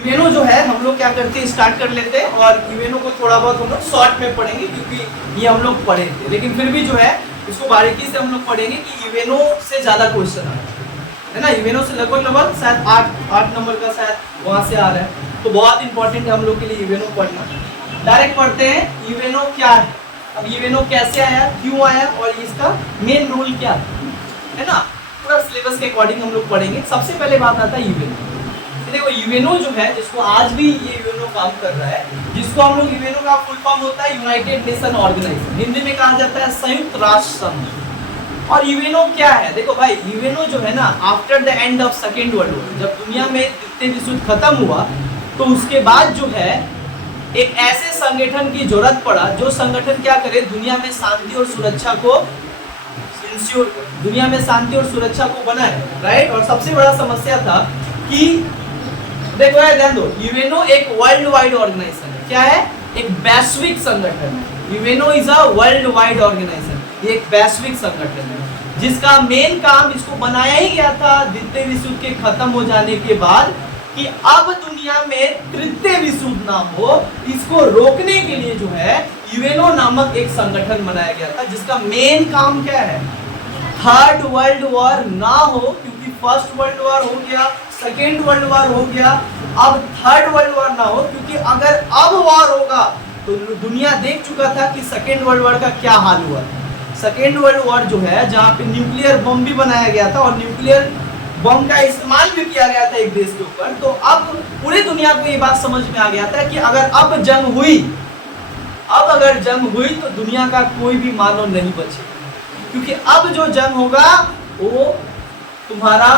UNO जो है हम लोग क्या करते हैं, स्टार्ट कर लेते हैं और यूएनओ को थोड़ा बहुत हम लोग शॉर्ट में पढ़ेंगे क्योंकि ये हम लोग पढ़े थे, लेकिन फिर भी जो है इसको बारीकी से हम लोग पढ़ेंगे कि यूएनओ से ज़्यादा क्वेश्चन आ रहा है ना। यूएनओ से लगभग शायद 8 नंबर का शायद वहाँ से आ रहा है, तो बहुत इंपॉर्टेंट है हम लोग के लिए यूएनओ पढ़ना। डायरेक्ट पढ़ते हैं यूएनओ क्या है, अब यूएनओ कैसे आया, क्यों आया और इसका मेन रोल क्या है ना। पूरा सिलेबस के अकॉर्डिंग हम लोग पढ़ेंगे। सबसे पहले बात आता है यूएनओ। देखो यूएनओ जो है, जिसको आज भी ये यूएनओ काम कर रहा है, जिसको हम लोग यूएनओ का फुल फॉर्म होता है यूनाइटेड नेशन ऑर्गेनाइजेशन, हिंदी में कहा जाता है संयुक्त राष्ट्र संघ। और यूएनओ क्या है, देखो भाई यूएनओ जो है ना, after the end of second world war, जब दुनिया में द्वितीय विश्व युद्ध खत्म हुआ तो उसके बाद जो है एक ऐसे संगठन की जरूरत पड़ा जो संगठन क्या करे, दुनिया में शांति और सुरक्षा को इंश्योर करे, दुनिया में शांति और सुरक्षा को बनाए, राइट। और सबसे बड़ा समस्या था कि देखो यार ध्यान दो, यूएनओ एक वर्ल्ड वाइड ऑर्गेनाइजेशन है। क्या है, एक वैश्विक संगठन है। UNO is a world wide organisation, ये एक वैश्विक संगठन है जिसका मेन काम, इसको बनाया ही गया था द्वितीय विश्व युद्ध के खत्म हो जाने के बाद, कि अब दुनिया में तृतीय विश्व युद्ध ना हो, इसको रोकने के लिए जो है यूएनओ नामक एक संगठन बनाया गया था, जिसका मेन काम क्या है, थर्ड वर्ल्ड वॉर ना हो, क्योंकि फर्स्ट वर्ल्ड वॉर हो गया, सेकेंड वर्ल्ड वॉर हो गया, अब थर्ड वर्ल्ड वॉर ना हो, क्योंकि अगर अब वॉर होगा तो दुनिया देख चुका था कि सेकेंड वर्ल्ड वॉर का क्या हाल हुआ। सेकेंड वर्ल्ड वॉर जो है, जहाँ पे न्यूक्लियर बम भी बनाया गया था और न्यूक्लियर बम का इस्तेमाल भी किया गया था एक देश के ऊपर, तो अब पूरी दुनिया को ये बात समझ में आ गया था कि अगर अब जंग हुई, तो दुनिया का कोई भी मानव नहीं बचेगा, क्योंकि अब जो जंग होगा वो तुम्हारा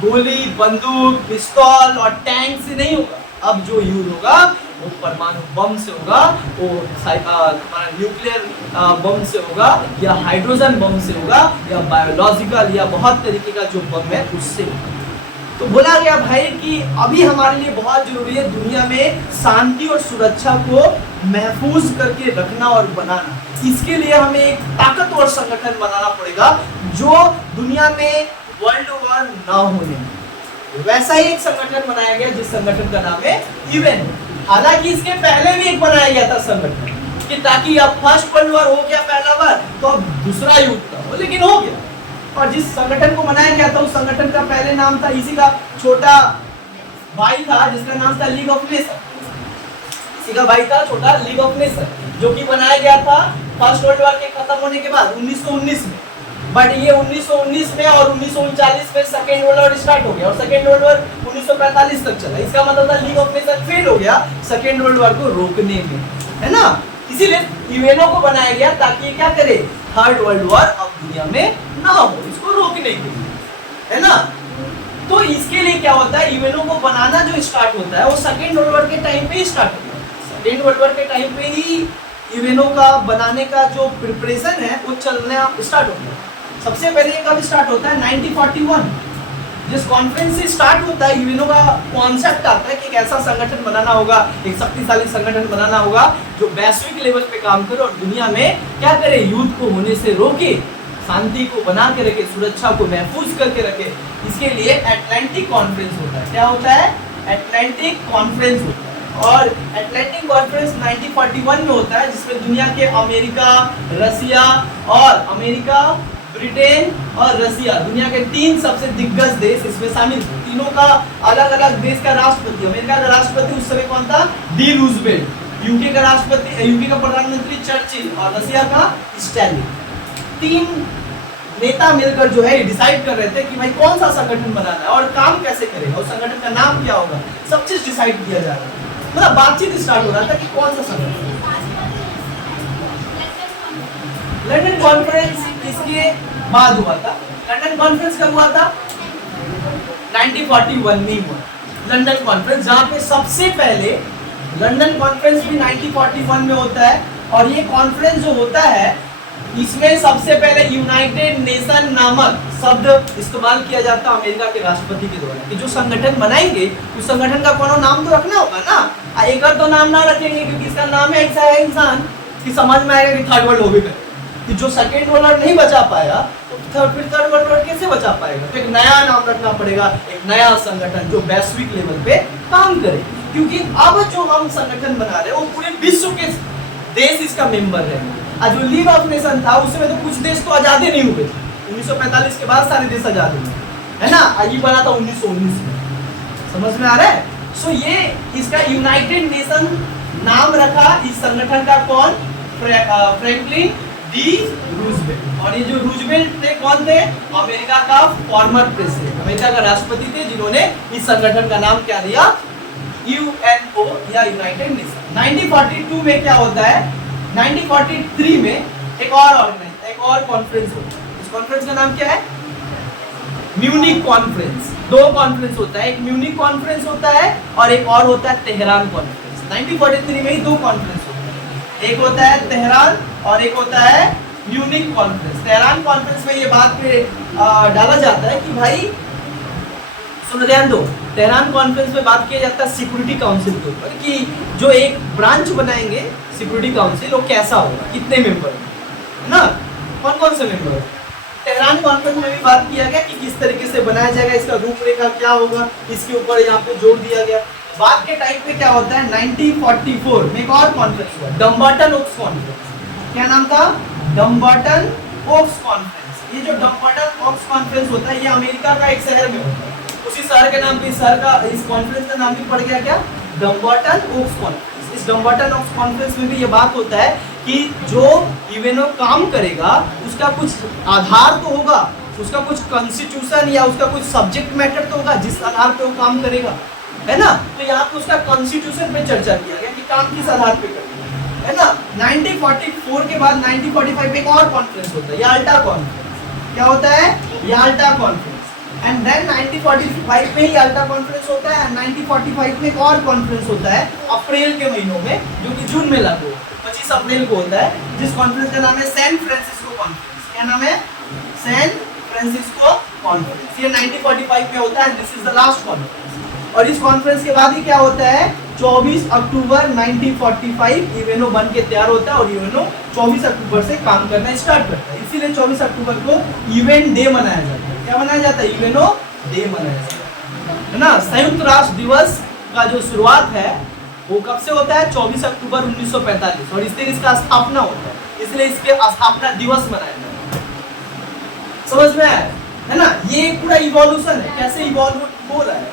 गोली, बंदूक, पिस्तौल और टैंक से नहीं होगा। अब जो युद्ध होगा वो परमाणु बम से होगा, वो तुम्हारा न्यूक्लियर बम से होगा, या हाइड्रोजन बम से होगा, या बायोलॉजिकल या बहुत तरीके का जो बम है उससे होगा। तो बोला गया भाई कि अभी हमारे लिए बहुत जरूरी है दुनिया में शांति और सुरक्षा को महफूज करके रखना और बनाना। इसके लिए हमें एक ताकतवर संगठन बनाना पड़ेगा जो दुनिया में वर्ल्ड वॉर ना होने। वैसा ही एक संगठन बनाया गया जिस संगठन का नाम है यूएनओ। हालांकि इसके पहले भी एक बनाया गया था संगठन कि ताकि अब फर्स्ट वर्ल्ड वॉर हो गया पहला बार, तो अब दूसरा युद्ध ना हो, लेकिन हो गया। और जिस संगठन को बनाया गया था उस संगठन का पहले नाम था, इसी का छोटा भाई था जिसका नाम था लीग ऑफ नेशन। इसी का भाई था छोटा लीग ऑफ नेशन, जो कि बनाया गया था फर्स्ट वर्ल्ड वॉर के खत्म होने के बाद 1919 में। बट ये 1919 में और 1939 में सेकेंड वर्ल्ड वॉर स्टार्ट हो गया और सेकेंड वर्ल्ड वॉर 1945 तक चला। इसका मतलब था लीग ऑफ नेशन फेल हो गया सेकेंड वर्ल्ड वॉर को रोकने में, है ना। इसीलिए यूएनओ को बनाया गया ताकि ये क्या करे, थर्ड वर्ल्ड वॉर अब दुनिया में ना हो, इसको रोकने के लिए, है ना। तो इसके लिए क्या होता है, यूएनओ को बनाना जो स्टार्ट होता है वो सेकेंड वर्ल्ड वॉर के टाइम पे ही स्टार्ट होता है। सेकेंड वर्ल्ड वॉर के टाइम पे ही यूएनओ का बनाने का जो प्रिपरेशन है वो चलना स्टार्ट होता है। सबसे पहले ये कब स्टार्ट होता है, 1941 जिस कॉन्फ्रेंस से स्टार्ट होता है यूएनओ का कॉन्सेप्ट आता है कि एक ऐसा संगठन बनाना होगा, एक शक्तिशाली संगठन बनाना होगा जो वैश्विक लेवल पे काम करे और दुनिया में क्या करे, युद्ध को होने से रोके, शांति को बना के रखे, सुरक्षा को महफूज करके रखे। इसके लिए अटलांटिक कॉन्फ्रेंस होता है। क्या होता है, अटलांटिक कॉन्फ्रेंस होता है। और अटलांटिक कॉन्फ्रेंस 1941 में होता है, जिसमें दुनिया के अमेरिका, रसिया और ब्रिटेन और रसिया, दुनिया के 3 सबसे दिग्गज देश इसमें शामिल थे। तीनों का अलग अलग देश का राष्ट्रपति, अमेरिका का राष्ट्रपति उस समय कौन था, डी रूजवेल्ट, यूके का राष्ट्रपति, यूके का प्रधानमंत्री चर्चिल और रसिया का स्टालिन। 3 नेता मिलकर जो है डिसाइड कर रहे थे कि भाई कौन सा संगठन बनाना है और काम कैसे करेगा और संगठन का नाम क्या होगा, सब चीज डिसाइड किया जा रहा है। मतलब बातचीत स्टार्ट हो रहा था कि कौन सा संगठन। लंदन कॉन्फ्रेंस इसके बाद हुआ था। लंदन कॉन्फ्रेंस कब हुआ था, 1941 में हुआ लंदन कॉन्फ्रेंस, जहाँ पे सबसे पहले लंदन कॉन्फ्रेंस भी 1941 में होता है। और ये कॉन्फ्रेंस जो होता है इसमें सबसे पहले यूनाइटेड नेशन नामक शब्द इस्तेमाल किया जाता है अमेरिका के राष्ट्रपति के द्वारा कि जो संगठन बनाएंगे उस संगठन का कोनो नाम तो रखना होगा ना। एक और तो नाम ना रखेंगे क्योंकि इसका नाम है ऐसा है इंसान कि समझ में आएगा कि थर्ड वर्ल्ड हो भी गए, कि जो सेकेंड वर्ल्ड वॉर नहीं बचा पाया तो फिर थर्ड वर्ल्ड वॉर कैसे बचा पाएगा। तो एक नया नाम रखना पड़ेगा, एक नया संगठन जो वैश्विक लेवल पे काम करे। क्योंकि अब जो हम संगठन बना रहे हैं वो पूरे विश्व के देश इसका मेंबर है। और जो लीग ऑफ नेशन था उसमें तो कुछ देश तो आजाद ही नहीं हुए, 1945 के बाद सारे देश आजाद हुए, है ना। ये बना था 1919 में, समझ में आ रहा है। सो ये इसका यूनाइटेड नेशन नाम रखा इस संगठन का कौन, फ्रैंकलिन डी रूजवेल्ट। और ये जो रूजवेल्ट थे कौन थे, अमेरिका का फॉर्मर प्रेसिडेंट, अमेरिका का राष्ट्रपति थे जिन्होंने इस संगठन का नाम क्या दिया, यूएनओ या यूनाइटेड नेशन। 1942 में क्या होता है, 1943 में एक और कॉन्फ्रेंस होता है। इस कॉन्फ्रेंस का नाम क्या है, म्यूनिक कॉन्फ्रेंस। दो कॉन्फ्रेंस होता है, एक म्यूनिक कॉन्फ्रेंस होता है और एक और होता है तेहरान कॉन्फ्रेंस। 1943 में ही दो कॉन्फ्रेंस होते हैं, एक होता है तेहरान और एक होता है म्यूनिक कॉन्फ्रेंस। तेहरान कॉन्फ्रेंस में ये बात पे डाला जाता है कि भाई सुन ध्यान दो, तेहरान कॉन्फ्रेंस में बात किया जाता है सिक्योरिटी काउंसिल के ऊपर कि जो एक ब्रांच बनाएंगे सिक्योरिटी काउंसिल वो कैसा होगा, कितने मेंबर है ना, कौन कौन से मेंबर। तेहरान कॉन्फ्रेंस में भी बात किया गया कि किस तरीके से बनाया जाएगा, इसका रूपरेखा क्या होगा, इसके ऊपर यहाँ पे जोर दिया गया। बाद के टाइम पे क्या होता है, 1944 में एक और कॉन्फ्रेंस हुआ, डम्बर्टन ओक्स कॉन्फ्रेंस। क्या नाम था, डम्बर्टन ओक्स कॉन्फ्रेंस। ये जो डम्बर्टन ओक्स कॉन्फ्रेंस होता है ये अमेरिका का एक शहर में होता है, उसी शहर के नाम पे इस कॉन्फ्रेंस का नाम भी पड़ गया क्या, डम्बर्टन ओक्स कॉन्फ्रेंस। इस डम्बर्टन ओक्स कॉन्फ्रेंस में भी ये बात होता है कि जो यूएनओ काम करेगा उसका कुछ आधार तो होगा, उसका कुछ कॉन्स्टिट्यूशन या उसका कुछ सब्जेक्ट मैटर तो होगा जिस आधार पे वो काम करेगा, है ना। तो यहाँ पे उसका कॉन्स्टिट्यूशन पे चर्चा किया गया कि काम किस आधार पे करेगा, है ना। 1944 के बाद 1945 में एक और कॉन्फ्रेंस होता है, याल्टा कॉन्फ्रेंस। क्या होता है, याल्टा कॉन्फ्रेंस। एंड देन 1945 में ही याल्टा कॉन्फ्रेंस होता है। 1945 में एक और कॉन्फ्रेंस होता है अप्रैल के महीनों में, जो कि जून में लागू होता है, 25 अप्रैल को होता है, जिस कॉन्फ्रेंस का नाम है सैन फ्रांसिस्को कॉन्फ्रेंस। क्या नाम है, सैन फ्रांसिस्को कॉन्फ्रेंस। ये 1945 में होता है, this is the last conference. और इस कॉन्फ्रेंस के बाद ही क्या होता है, 24 अक्टूबर 1945 यूएनओ बन के तैयार होता है और यूएनओ 24 अक्टूबर से काम करना स्टार्ट करता है। इसीलिए 24 अक्टूबर को यूएन डे मनाया जाता है। क्या मनाया जाता है, यूएनओ डे मनाया जाता है ना। संयुक्त राष्ट्र दिवस का जो शुरुआत है वो कब से होता है, 24 अक्टूबर 1945 और इस दिन इसका स्थापना होता है, इसलिए इसके स्थापना दिवस मनाया जाता है। समझ में आया, है ना। ये पूरा इवोल्यूशन है, कैसे इवॉल्व हो रहा है,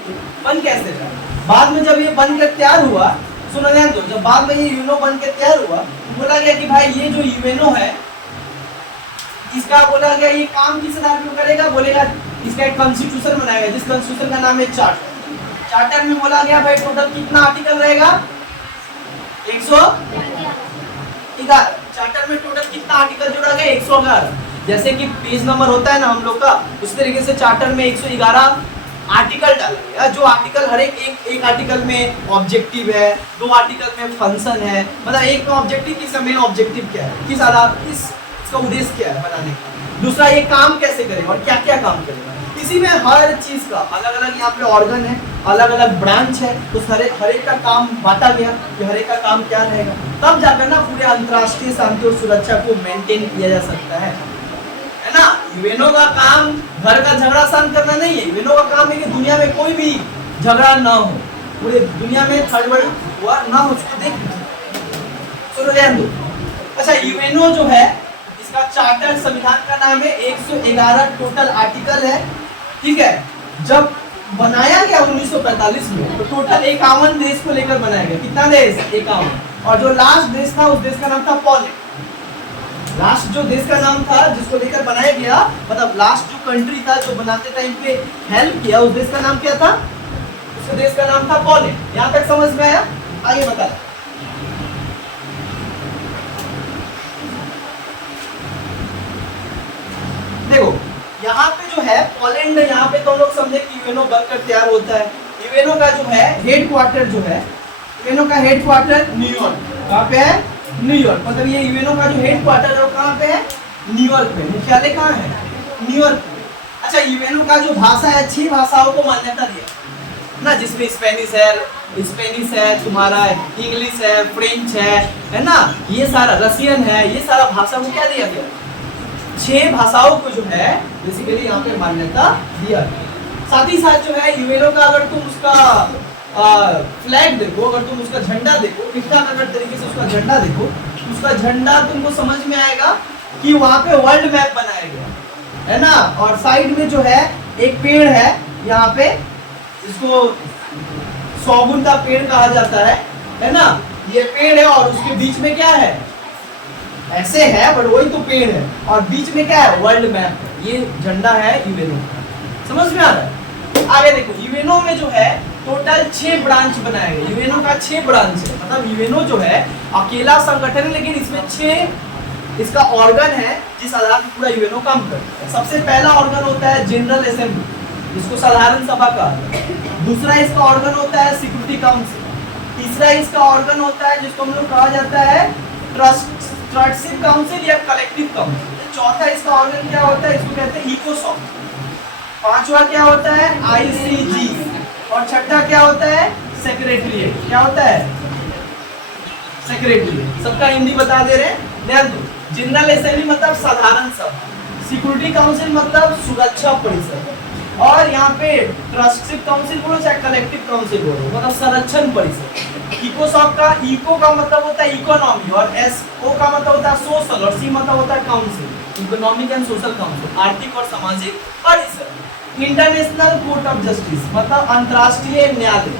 बन कैसे रहा है। बाद में जब ये बनकर तैयार हुआ, सुनो ध्यान दो, जब बाद में ये यूएनओ बनकर तैयार हुआ तो बोला गया कि भाई ये जो यूएनओ है इसका बोला गया ये काम किस आधार पर करेगा, बोलेगा इसका एक कॉन्स्टिट्यूशन बनाएगा जिस कॉन्स्टिट्यूशन का नाम है चार्टर। चार्टर में बोला गया भाई टोटल कितना आर्टिकल रहेगा, 111। चार्टर में टोटल कितना आर्टिकल जोड़ा गया, 111। जैसे कि पेज नंबर होता है ना हम लोग का, उस तरीके से चार्टर में 111 आर्टिकल डाला गया। जो आर्टिकल हर एक आर्टिकल में ऑब्जेक्टिव है, दो आर्टिकल में फंक्शन है, मतलब एक में ऑब्जेक्टिव, किसका मेन ऑब्जेक्टिव क्या है, किस आधार इसका उद्देश्य क्या है बनाने का, दूसरा ये काम कैसे करेगा और क्या क्या काम करेगा। इसी में हर चीज का अलग अलग यहाँ पे ऑर्गन है, अलग अलग ब्रांच है, तो हर एक का काम बांटा गया कि हर एक का काम क्या रहेगा, तब जाकर ना पूरे अंतर्राष्ट्रीय शांति और सुरक्षा को मेंटेन किया जा सकता है ना। यूएनओ का काम घर का झगड़ा शांत करना नहीं है, यूएनओ का काम है कि दुनिया में कोई भी झगड़ा ना हो, पूरे दुनिया में थर्ड वर्ल्ड वॉर ना हो, उसको देख सुनो ध्यान दो। अच्छा, यूएनओ जो है इसका चार्टर संविधान का नाम है, 111 टोटल आर्टिकल है, ठीक है। जब बनाया गया 1945 में तो टोटल 51 देश को लेकर बनाया गया। कितना देश, 51। और जो लास्ट देश था उस देश का नाम था पोलैंड। लास्ट जो देश का नाम था जिसको लेकर बनाया गया, मतलब लास्ट जो कंट्री था जो बनाते टाइम पे हेल्प किया, उस देश का नाम क्या था, उस देश का नाम था पोलैंड। यहाँ तक समझ में आया, आगे बता। देखो यहाँ पे जो है पोलैंड, यहाँ पे तो लोग समझे कि यूएनओ बनकर तैयार होता है। यूएनओ का जो है हेड क्वार्टर जो है, यूएनओ का हेड क्वार्टर न्यूयॉर्क, कहाँ पे है, न्यूयॉर्क। मतलब ये यूएनओ का जो हेड क्वार्टर है वो कहाँ पे है, न्यूयॉर्क पे। मुख्यालय कहाँ है, न्यूयॉर्क पे। अच्छा, यूएनओ का जो भाषा है 6 भाषाओं को मान्यता दिया ना, जिसमें स्पेनिश है, तुम्हारा इंग्लिश है, फ्रेंच है ना, ये सारा रशियन है, ये सारा भाषा को क्या दिया गया, 6 भाषाओं को जो है बेसिकली यहाँ पे मान्यता दिया। साथ ही साथ जो है यूएनओ का अगर तुम उसका फ्लैग देखो, अगर तुम उसका झंडा देखो, कितना अगर तरीके से उसका झंडा देखो, उसका झंडा तुमको समझ में आएगा कि वहां पे वर्ल्ड मैप बनाया गया है ना। और साइड में जो है एक पेड़ है, यहाँ पे इसको सौगुन का पेड़ कहा जाता है ना। ये पेड़ है और उसके बीच में क्या है, ऐसे है बट वही तो पेड़ है, और बीच में क्या है, वर्ल्ड मैप है। ये झंडा है यूएनओ का, समझ में आ रहा है। आगे देखो, यूएनओ में जो है टोटल 6 ब्रांच बनाए गए। यूएनओ का 6 ब्रांच है, मतलब यूएनओ जो है अकेला संगठन है, लेकिन इसमें 6 इसका ऑर्गन है जिस आधार पर पूरा यूएनओ काम करता है। सबसे पहला ऑर्गन होता है जनरल असेंबली, इसको साधारण सभा का। दूसरा इसका ऑर्गन होता है सिक्योरिटी काउंसिल। तीसरा इसका ऑर्गन होता है जिसको हम लोग कहा जाता है ट्रस्टिव काउंसिल या कलेक्टिव काउंसिल। चौथा इसका ऑर्गन क्या होता है, इसको कहते हैं इकोसॉक। पांचवा क्या होता है, आईसीजी। और छठा क्या होता है, सेक्रेटरीट। क्या होता है, सेक्रेटरीट। सबका हिंदी बता दे रहे हैं, ध्यान दो। जनरल असेंबली मतलब साधारण सभा, सिक्योरिटी काउंसिल मतलब सुरक्षा परिषद, और यहाँ पे ट्रस्टिव काउंसिल बोलो चाहे कलेक्टिव काउंसिल बोलो मतलब संरक्षण परिषद। इकोसॉक का इको का मतलब होता है इकोनॉमी, और एस ओ का मतलब होता है सोशल, और सी मतलब होता है council, economic and social council, आर्थिक और सामाजिक परिषद। इंटरनेशनल कोर्ट ऑफ जस्टिस मतलब अंतर्राष्ट्रीय न्यायालय,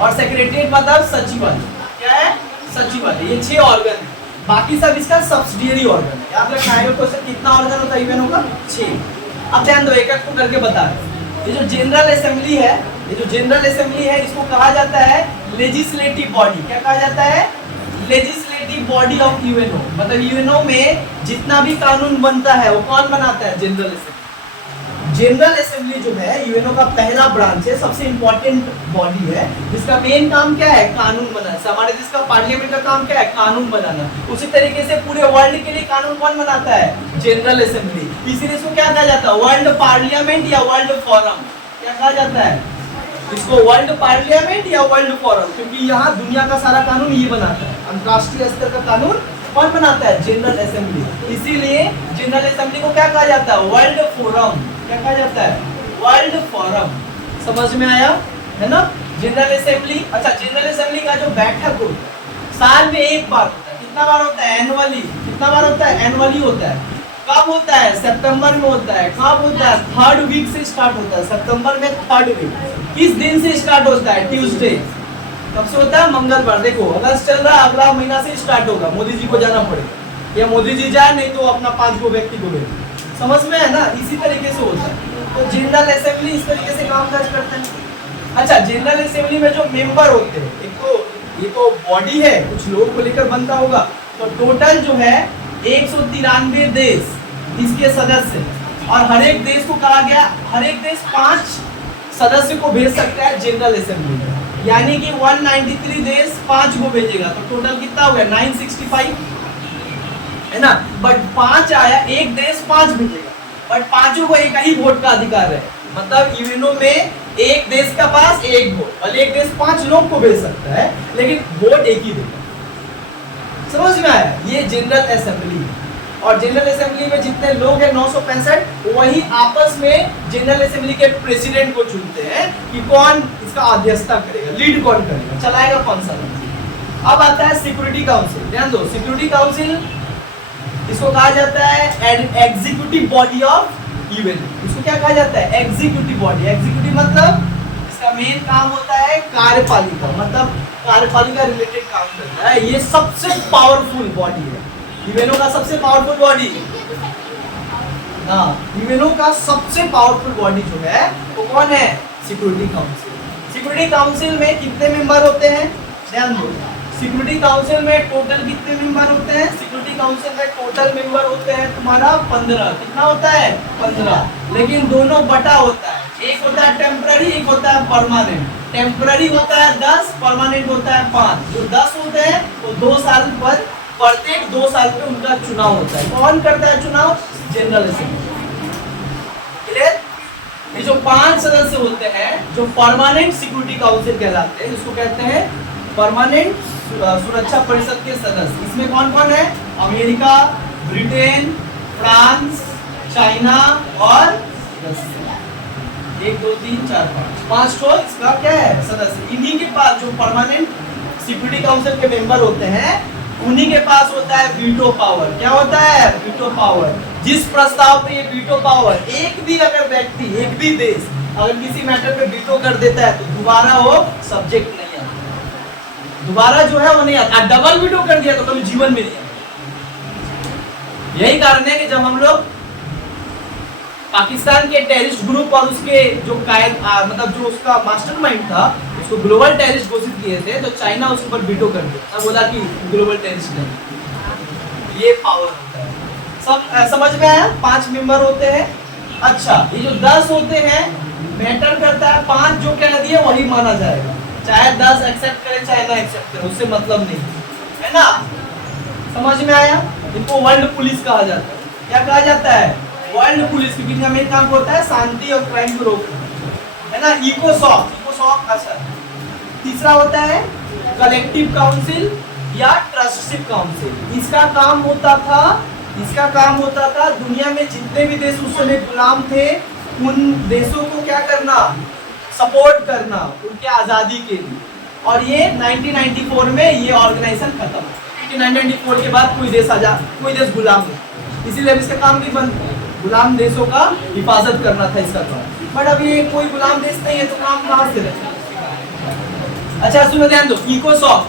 और सेक्रेटरीट मतलब सचिवालय। क्या है, सचिवालय। ये 6 ऑर्गन है, बाकी सब इसका सब्सिडियरी ऑर्गन है। याद रखना है क्वेश्चन, कितना ऑर्गन होता है यूएनओ का, 6। अब ध्यान दो, एक एक को करके बता रहे। ये जो जनरल असेंबली है, ये जो जनरल असेंबली है, इसको कहा जाता है लेजिस्लेटिव बॉडी। क्या कहा जाता है, लेजिस्लेटिव बॉडी ऑफ यूएनओ। मतलब यूएनओ में जितना भी कानून बनता है वो कौन बनाता है, जनरल असेंबली। जनरल असेंबली जो है यूएनओ का पहला ब्रांच है, सबसे इंपॉर्टेंट बॉडी है, जिसका मेन काम क्या है, कानून बनाना। हमारे देश का पार्लियामेंट का काम क्या है, कानून बनाना। उसी तरीके से पूरे वर्ल्ड के लिए कानून कौन बनाता है, जनरल असेंबली। इसीलिए इसको क्या कहा जाता है, वर्ल्ड पार्लियामेंट या वर्ल्ड फोरम। क्या कहा जाता है इसको, वर्ल्ड पार्लियामेंट या वर्ल्ड फोरम, क्योंकि यहाँ दुनिया का सारा कानून ये बनाता है। अंतरराष्ट्रीय स्तर का कानून कौन बनाता है, जनरल असेंबली। इसीलिए जनरल असेंबली को क्या कहा जाता है, वर्ल्ड फोरम। क्या कहा जाता है, वर्ल्ड फोरम। समझ में आया है ना। जनरल असेंबली, अच्छा जनरल असेंबली का जो बैठक होता है साल में एक बार होता है। कितना बार होता है, एनुअली। कितना बार होता है, एनुअली होता है। कब होता है, सितंबर में होता है। कब होता है, 3rd वीक से स्टार्ट होता है, सितंबर में 3rd वीक। किस दिन से स्टार्ट होता है, ट्यूसडे। कब से होता है, मंगलवार। देखो अगस्त चल रहा है, अगला महीना से स्टार्ट होगा। मोदी जी को जाना पड़ेगा, या मोदी जी जाए नहीं तो अपना 5 गो व्यक्ति को भेजे। समझ में है ना, इसी तरीके से होता है। तो जनरल असेंबली इस तरीके से काम काज करते हैं। अच्छा, जनरल असेंबली में जो मेंबर होते हैं, एक तो ये तो बॉडी है, कुछ लोगों को लेकर बनता होगा। तो टोटल जो है 193 देश इसके सदस्य, और हर एक देश को कहा गया, हर एक देश 5 सदस्य को भेज सकता है जनरल असेंबली में। यानी कि 193 देश 5 को भेजेगा, तो टोटल कितना हो गया, 965 है ना। बट 5 आया, एक देश 5 भेजेगा, बट पांचों को एक ही वोट का अधिकार है। मतलब यूएनओ में एक देश का पास एक वोट, और एक देश 5 लोग को भेज सकता है, लेकिन वोट एक ही देगा। समझ में आया, ये जनरल असेंबली। और जनरल असेंबली में जितने लोग हैं 965, वही आपस में जनरल असेंबली के प्रेसिडेंट को चुनते हैं कि कौन इसका अध्यक्षता करेगा, लीड कौन करेगा, चलाएगा कौन सा। अब आता है सिक्योरिटी काउंसिल। ध्यान दो, सिक्योरिटी काउंसिल इसको कहा जाता है एग्जीक्यूटिव बॉडी ऑफ यूएनओ। इसको क्या कहा जाता है, एग्जीक्यूटिव बॉडी। एग्जीक्यूटिव मतलब इसका मेन काम होता है कार्यपालिका, मतलब कार्यपालिका रिलेटेड काम करता है। ये सबसे पावरफुल बॉडी है यूएनओ का, सबसे पावरफुल बॉडी। हाँ, यूएनओ का सबसे पावरफुल बॉडी जो है वो कौन है, सिक्योरिटी काउंसिल। सिक्योरिटी काउंसिल में कितने मेंबर होते हैं, ध्यान दो। सिक्योरिटी काउंसिल में टोटल कितने मेंबर होते हैं, सिक्योरिटी काउंसिल में टोटल मेंबर होते हैं तुम्हारा 15। कितना होता है, 15। लेकिन दोनों बटा होता है, एक होता है टेम्पररी, एक होता है परमानेंट। टेम्पररी होता है 10, परमानेंट होता है 5। जो 10 होते हैं वो 2 साल पर, प्रत्येक 2 साल पे उनका चुनाव होता है। कौन करता है चुनाव, जनरल असेंबली। क्लियर। ये जो 5 सदस्य होते हैं जो परमानेंट सिक्योरिटी काउंसिल कहलाते हैं, इसको कहते हैं परमानेंट सुरक्षा परिषद के सदस्य। इसमें कौन कौन है, अमेरिका, ब्रिटेन, फ्रांस, चाइना और रशिया। 1 2 3 4 5 ठो इसका क्या है सदस्य। इन्हीं के पास जो परमानेंट सिक्योरिटी काउंसिल के मेंबर होते हैं उन्हीं के पास होता है वीटो पावर। क्या होता है? Veto power. जिस प्रस्ताव पे ये वीटो पावर एक भी अगर व्यक्ति, एक भी देश अगर किसी मैटर पे वीटो कर देता है तो दोबारा वो सब्जेक्ट नहीं आता, दोबारा जो है वो नहीं आता। डबल वीटो कर दिया तो कभी जीवन में नहीं आता। यही कारण है कि जब हम लोग पाकिस्तान के टेररिस्ट ग्रुप और उसके जो मतलब जो उसका मास्टरमाइंड था उसको ग्लोबल टेररिस्ट घोषित किए थे तो चाइना उसके ऊपर वीटो कर दिया, तब बोला कि ग्लोबल टेररिस्ट नहीं। ये पावर होता है। सब समझ में आया? 5 मेंबर होते हैं। अच्छा, ये जो 10 होते हैं मैटर करता है 5 जो कह दिए वही माना जाएगा, चाहे 10 एक्सेप्ट करे चाहे ना एक्सेप्ट करे, उससे मतलब नहीं है ना। समझ में आया? इनको वर्ल्ड पुलिस कहा जाता है। क्या कहा जाता है? वर्ल्ड पुलिस, क्योंकि इनका मेन काम होता है शांति और क्राइम को रोकना, है ना। इकोसॉक, इकोसॉक असर। तीसरा होता है कलेक्टिव काउंसिल या ट्रस्टशिप काउंसिल। इसका काम होता था दुनिया में जितने भी देश उस समय गुलाम थे उन देशों को क्या करना, सपोर्ट करना उनके आजादी के लिए। और ये 1994 में ये ऑर्गेनाइजेशन खत्म हो, क्योंकि 1994 के बाद कोई देश आजाद, कोई देश गुलाम नहीं, इसीलिए अब इसका काम भी बंद, गुलाम देशों का हिफाजत करना था इसका काम। बट अब ये कोई गुलाम देश नहीं है तो काम कहाँ से रहे। अच्छा सुनो, ध्यान दो। इकोसॉक,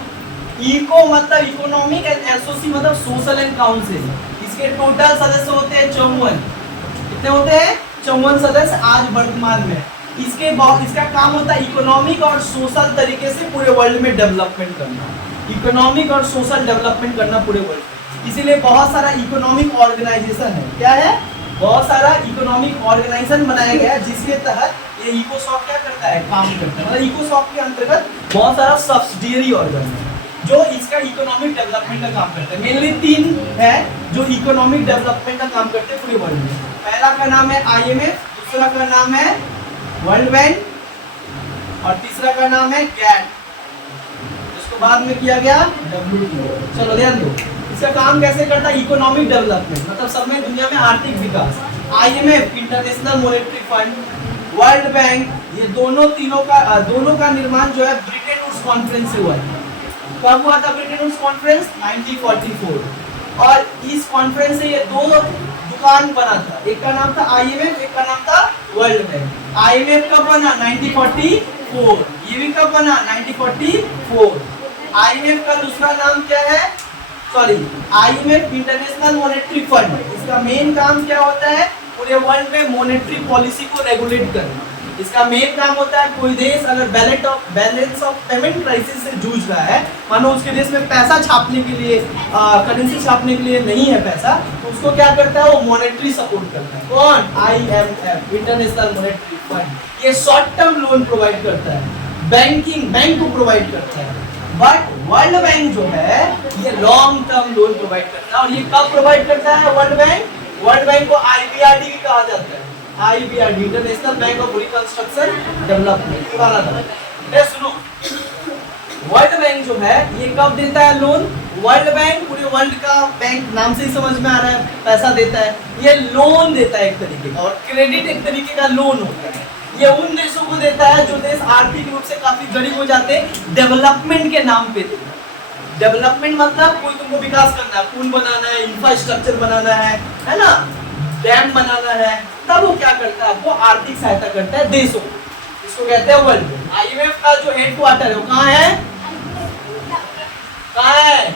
इको मतलब इकोनॉमिक एंड एसोसी मतलब सोशल एंड काउंसिल। इसके टोटल सदस्य होते हैं 54। कितने होते हैं? 54 सदस्य आज वर्तमान में। इसका काम होता है इकोनॉमिक और सोशल तरीके से पूरे वर्ल्ड में डेवलपमेंट करना, इकोनॉमिक और सोशल डेवलपमेंट करना पूरे वर्ल्ड में। इसीलिए बहुत सारा इकोनॉमिक ऑर्गेनाइजेशन है। क्या है? बहुत सारा इकोनॉमिक ऑर्गेनाइजेशन बनाया गया है जिसके तहत ये इकोसॉक क्या करता है, काम करता है। मतलब इकोसॉक के अंतर्गत बहुत सारा सब्सिडियरी ऑर्गन है जो इसका इकोनॉमिक डेवलपमेंट का काम करते हैं। मेनली 3 है जो इकोनॉमिक डेवलपमेंट का काम करते हैं पूरे वर्ल्ड में। पहला का नाम है IMF, दूसरा का नाम है वर्ल्ड बैंक और तीसरा का नाम है गैट, जिसको बाद में किया गया WTO। चलो ध्यान दो, इसका काम कैसे करता है? इकोनॉमिक डेवलपमेंट मतलब सब में दुनिया में आर्थिक विकास। IMF international monetary fund, world bank, ये दोनों का निर्माण जो है ब्रिटेन वुड्स कॉन्फ्रेंस से हुआ है। कब हुआ था ब्रिटेन वुड्स कॉन्फ्रेंस? 1944। और इस कॉन्फ्रेंस से ये 2 दुकान बना था, एक का नाम था IMF, एक का नाम था वर्ल्ड बैंक। IMF कब बना? 1944। ये भी कब बना? 1944। IMF का दूसरा नाम क्या है? IMF international monetary fund. इसका मेन काम क्या होता है? पूरे वर्ल्ड में मॉनेटरी पॉलिसी को रेगुलेट करना। इसका मेन काम होता है कोई देश अगर बैलेंस ऑफ पेमेंट क्राइसिस से जूझ रहा है, मानो उसके देश में पैसा छापने के लिए, करेंसी छापने के लिए नहीं है पैसा, तो उसको क्या करता है? वो मॉनेटरी सपोर्ट करता है। कौन? IMF international monetary fund. ये शॉर्ट टर्म लोन प्रोवाइड करता है, बैंक को प्रोवाइड करता है। बट वर्ल्ड बैंक जो है ये लॉन्ग टर्म लोन प्रोवाइड करता है। और ये कब प्रोवाइड करता है वर्ल्ड बैंक? वर्ल्ड बैंक को IBRD भी कहा जाता है। IBRD international bank of reconstruction development. सुनो, वर्ल्ड बैंक जो है ये कब देता है लोन? वर्ल्ड बैंक पूरे वर्ल्ड का बैंक, नाम से ही समझ में आ रहा है, पैसा देता है। ये लोन देता है एक तरीके का, और क्रेडिट एक तरीके का लोन होता है। ये उन देशों को देता है जो देश आर्थिक रूप से काफी गरीब हो जाते हैं, डेवलपमेंट के नाम पे देता है। डेवलपमेंट मतलब कोई तुमको विकास करना है, पुल बनाना है, इंफ्रास्ट्रक्चर बनाना है ना, डैम बनाना है, तब वो क्या करता है? वो आर्थिक सहायता करता है देशों को, इसको कहते हैं वर्ल्ड बैंक। IMF का जो हेडक्वार्टर है वो कहाँ है? कहाँ है?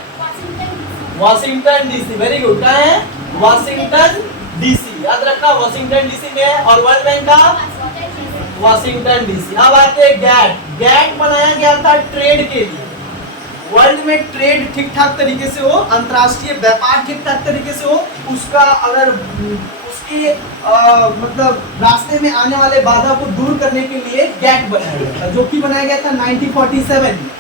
Washington DC। Very good. कहाँ है? Washington DC। याद रखा, वॉशिंगटन DC में है। और वर्ल्ड बैंक का वॉशिंगटन DC। अब आते हैं गैट बनाया गया था ट्रेड के लिए। वर्ल्ड में ट्रेड ठीक ठाक तरीके से हो, अंतर्राष्ट्रीय व्यापार ठीक ठाक तरीके से हो, उसका अगर उसके मतलब रास्ते में आने वाले बाधा को दूर करने के लिए गैट बनाया गया था, जो कि बनाया गया था 1947 में,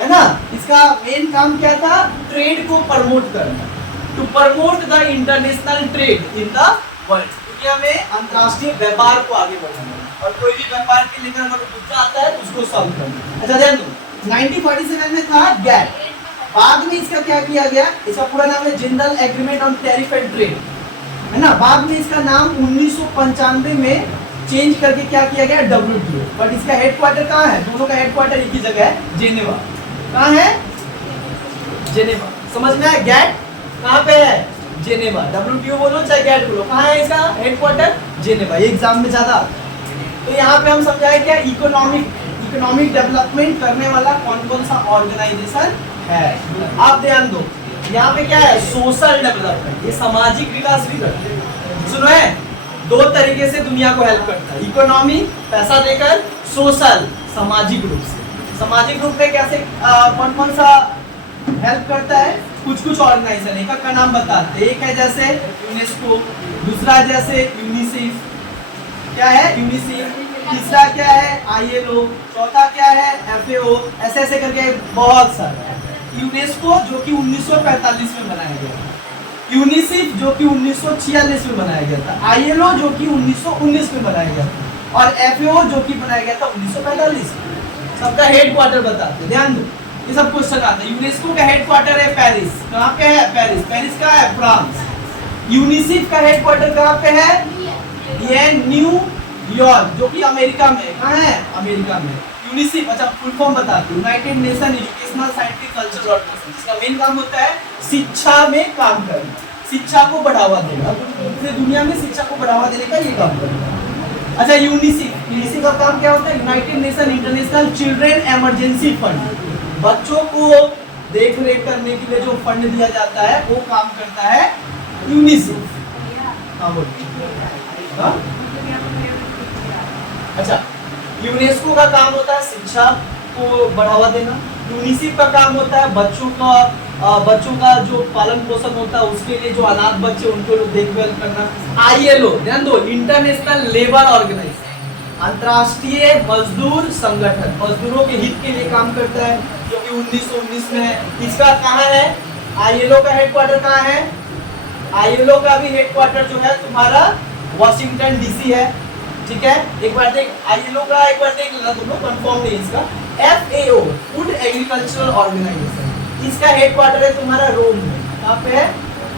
है ना। इसका मेन काम क्या था? ट्रेड को प्रमोट करना, to promote the international trade in the world. दुनिया में अंतर्राष्ट्रीय व्यापार को आगे बढ़ाना, और कोई भी व्यापार के लेकर अगर मुद्दा आता है तो उसको सॉल्व करना। अच्छा ध्यान दो, 1947 में था गैट। बाद में इसका क्या किया गया? इसका पूरा नाम है general agreement on tariff and trade, है ना। बाद में इसका नाम 1995 में चेंज करके क्या किया गया, WTO। बट इसका हेडक्वार्टर कहाँ है, दोनों का हेडक्वार्टर एक ही जगह है, जेनेवा। कहाँ है, जेनेवा। समझ में आया, गैट कहाँ पे है, जेनेवा। WTO बोलो चाहे गैट बोलो, कहाँ है इसका हेडक्वार्टर, जेनेवा। ये एग्जाम में ज्यादा आता है। तो यहाँ पे हम समझाए क्या, इकोनॉमिक डेवलपमेंट करने वाला कौन कौन सा ऑर्गेनाइजेशन है। आप ध्यान दो, यहाँ पे क्या है, सोशल डेवलपमेंट, ये सामाजिक विकास भी करते हैं। सुनो है, दो तरीके से दुनिया को हेल्प करता है, इकोनॉमी पैसा देकर, सोशल सामाजिक रूप से। सामाजिक रूप में कैसे कौन कौन सा हेल्प करता है, कुछ कुछ ऑर्गेनाइजेशन, एक का नाम बताते हैं। एक है जैसे यूनेस्को, दूसरा जैसे यूनिसेफ, क्या है यूनिसेफ, तीसरा क्या है ILO, चौथा क्या है FAO, ऐसे ऐसे करके बहुत सारे। यूनेस्को जो कि 1945 में बनाया गया, यूनिसेफ जो कि 1946 में बनाया गया था, ILO जो कि 1919 में बनाया गया था, और FAO जो कि बनाया गया था 1945 में। सबका हेडक्वार्टर बताते हैं, ध्यान दो, ये सब क्वेश्चन आता है। यूनेस्को का हेडक्वार्टर है पेरिस, कहाँ पे है, पेरिस। पेरिस कहाँ है, फ्रांस। यूनिसेफ का हेडक्वार्टर कहाँ पे है, ये न्यूयॉर्क जो कि अमेरिका में, कहाँ है, अमेरिका में। यूनिसेफ, अच्छा फुल फॉर्म बताते हैं, United Nation Educational Scientific Cultural Organisation. इसका मेन काम होता है शिक्षा में काम करना, शिक्षा को बढ़ावा देना, पूरी दुनिया में शिक्षा को बढ़ावा देने का ये काम करना। अच्छा यूनिसेफ का काम क्या होता है, United nation international children emergency fund, बच्चों को देख रेख करने के लिए जो फंड दिया जाता है वो काम करता है यूनिसेफ। हाँ बोलिए। अच्छा यूनेस्को का काम होता है शिक्षा को बढ़ावा देना, यूनिसेफ का काम होता है बच्चों का जो पालन पोषण होता है उसके लिए, जो अनाथ बच्चे उनको देखभाल करना। ILO ध्यान दो, इंटरनेशनल लेबर ऑर्गेनाइजेशन, अंतर्राष्ट्रीय मजदूर संगठन, मजदूरों के हित के लिए काम करता है, जो कि 1919 में है। इसका कहाँ है, ILO का हेडक्वार्टर कहाँ है, ILO का भी हेडक्वार्टर जो है तुम्हारा वॉशिंगटन DC है, ठीक है। एक बार देख ILO का, एक बार देख लेना दोनों, कंफर्म नहीं इसका। FAO फूड एग्रीकल्चरल ऑर्गेनाइजेशन, इसका हेडक्वार्टर है तुम्हारा रोम में, कहाँ पे है,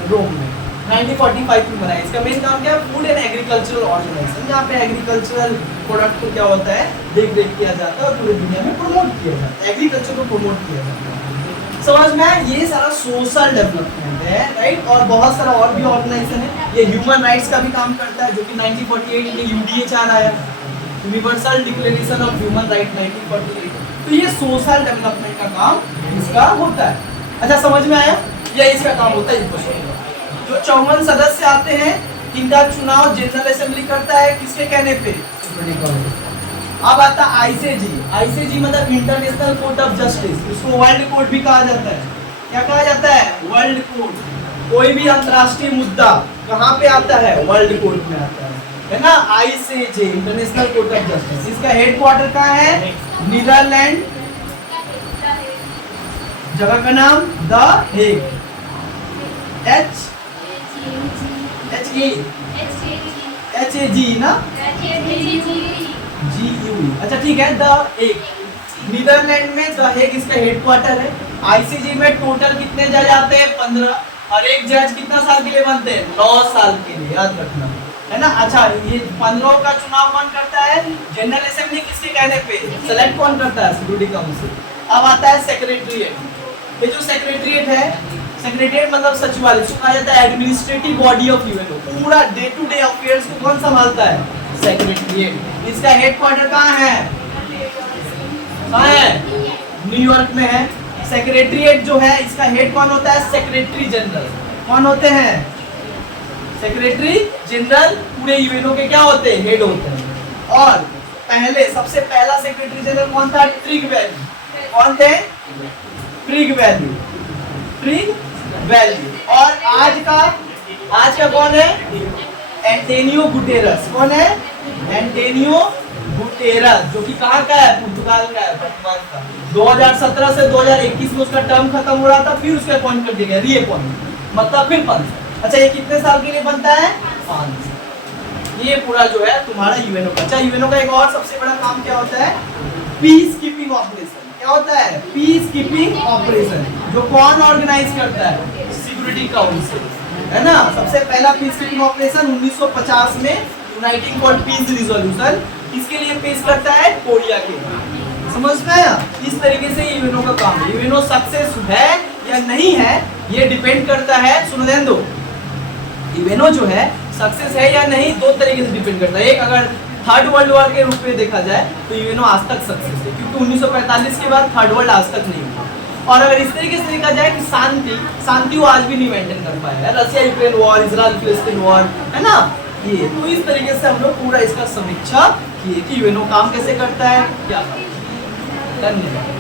रोम में। 1945 में बना है। इसका मेन काम क्या है, फूड एंड एग्रीकल्चरल ऑर्गेनाइजेशन, जहाँ पे एग्रीकल्चरल प्रोडक्ट को क्या होता है, देख रेख किया जाता है और पूरी दुनिया में प्रमोट किया जाता है, एग्रीकल्चर को प्रमोट किया जाता है। समझ में आया, ये सारा सोशल डेवलपमेंट है, राइट। और बहुत सारा और भी ऑर्गेनाइजेशन है, ये ह्यूमन राइट्स का भी काम करता है, जो कि 1948 में UDHR आया, universal declaration of human right 1948। तो ये सोशल डेवलपमेंट का काम इसका होता है। अच्छा समझ में आया, ये इसका काम होता है। जो 54 सदस्य आते हैं, इनका चुनाव जनरल असेंबली करता है, किसके कहने पे, अब आता है ICJ मतलब इंटरनेशनल कोर्ट ऑफ जस्टिस, इसको वर्ल्ड कोर्ट भी कहा जाता है। क्या कहा जाता है, वर्ल्ड कोर्ट। कोई भी अंतरराष्ट्रीय मुद्दा कहाँ पे आता है, वर्ल्ड कोर्ट में आता है ना। ICJ international court of justice, इसका हेडक्वार्टर कहाँ है, नीदरलैंड, जगह का नाम द हेग, HAG ना, GUE। अच्छा ठीक है, द हेग नीदरलैंड में, द हेग इसका हेडक्वार्टर है। ICJ में टोटल कितने जज आते हैं, 15, और एक जज कितना साल के लिए बनते हैं, 9 साल के लिए, याद रखना है ना। अच्छा ये 15 का चुनाव कौन करता है, जनरल असेंबली किसके कहने पे, सेलेक्ट कौन करता है, सिक्योरिटी काउंसिल। अब आता है सेक्रेटरीट। ये जो सेक्रेटरीट है, सेक्रेटरीट मतलब सचिवालय, इसको कहा जाता है एडमिनिस्ट्रेटिव बॉडी ऑफ यूएनओ। पूरा डे टू डे अफेयर्स को कौन संभालता है, सेक्रेटरीट। इसका हेडक्वार्टर कहाँ है, न्यूयॉर्क में है। सेक्रेटरीट जो है इसका हेड कौन होता है, सेक्रेटरी जनरल। कौन होते हैं, सेक्रेटरी जनरल, पूरे यूएनओ के क्या होते हैं, हेड होते हैं। और पहले सबसे पहला सेक्रेटरी जनरल कौन था, ट्रिग वैली। कौन थे, ट्रिग वैली। और आज का कौन है, एंटोनियो गुटेरस। कौन है, एंटोनियो गुटेरस, जो कि कहाँ का है, पुर्तगाल का है, वर्तमान का। 2017 से 2021 में उसका टर्म खत्म हो रहा था, फिर उसका अपॉइंट कर दिया गया, रीअपॉइंट मतलब फिर 5। अच्छा ये कितने साल के लिए बनता है, 5 साल। ये पूरा जो है तुम्हारा यूएनओ का। अच्छा यूएनओ का एक और सबसे बड़ा काम क्या होता है, पीस कीपिंग ऑपरेशन। क्या होता है, पीस कीपिंग ऑपरेशन, जो कौन ऑर्गेनाइज करता है, सिक्योरिटी काउंसिल, है ना। सबसे पहला पीस कीपिंग ऑपरेशन 1950 में यूनाइटिंग फॉर पीस रिजोल्यूशन किसके लिए पेश करता है? कोरिया के लिए। समझ में आया? इस तरीके से यूएनओ का काम है। यूएनओ सक्सेस है या नहीं है ये डिपेंड करता है, सुनो ध्यान दो, यूएनओ जो है सक्सेस है या नहीं दो तरीके से डिपेंड करता है। एक, अगर थर्ड वर्ल्ड वॉर के रूप में देखा जाए तो यूएनओ आज तक सक्सेस है, क्योंकि 1945 के बाद थर्ड वर्ल्ड आज तक नहीं हुआ। और अगर इस तरीके से देखा जाए कि शांति वो आज भी नहीं मेंटेन कर पाया है, रसिया यूक्रेन वॉर, इजराइल फिलिस्तीन वॉर, है ना, ये तो इस तरीके से हम लोग पूरा इसका समीक्षा किए कि यूएनओ काम कैसे करता है, क्या करता है। धन्यवाद।